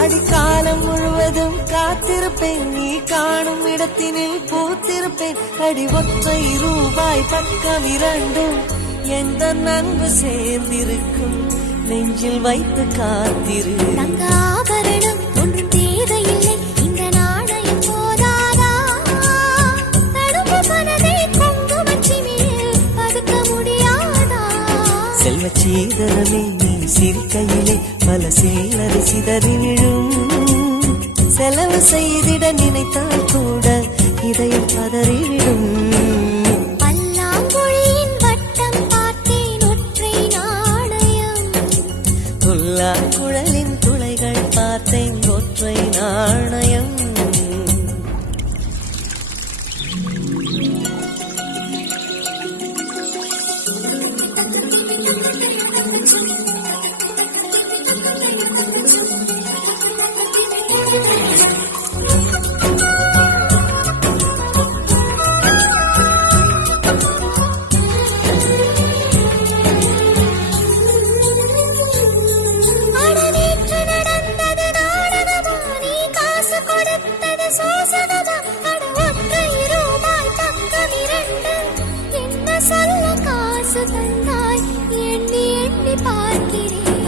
அடிக்காலம் முழுவதும் காத்திருப்பேன், நீ காணும் இடத்தினில் பூத்திருப்பேன். அடி ஒற்றை ரூபாய் பக்கம் இரண்டும் எந்த நன்பு சேர்ந்திருக்கும், நெஞ்சில் வைத்து காத்திரு. தங்க ஆபரணம் ஒன்றும் தேவையில்லை, இந்த நாணயம் போதாதா? தடுப்பு மனதை குங்குமச்சிமிழில் பதுக்க முடியாதா? செல்வ சீதரமே நீ சிரிக்கையிலே பல சில்லறை சிதறி விழும். செலவு செய்திட நினைத்தால் கூட இதயம் பதறிவிடும். பல்லாங்குழியின் வட்டம் பார்த்தேன் ஒற்றை நாணயம், புல்லாங்குழலின் துளைகள் பார்த்தேன் ஒற்றை நாணயம்.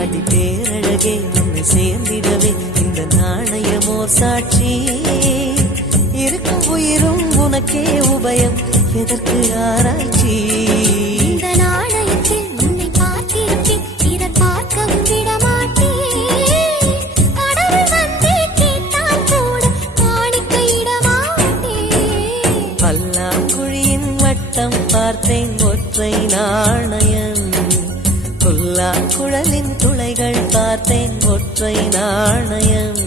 அடி பேரழகே உன்னை சேர்ந்திடவே இந்த நாணயமோர் சாட்சி. இருக்கும் உயிரும் உனக்கே உபயம், எதற்கு ஆராய்ச்சி? இந்த நாணயத்தில் உன்னை பார்த்திருப்பேன், பிறர் பார்க்கவும் விடமாட்டேன். கடவுள் வந்தே கேட்டால் கூட காணிக்கையிடமாட்டேன். பல்லாங்குழியின் வட்டம் பார்த்தேன் ஒற்றை நாணயம், புல்லாங்குழலின் துளைகள் பார்த்தேன் ஒற்றை நாணயம்.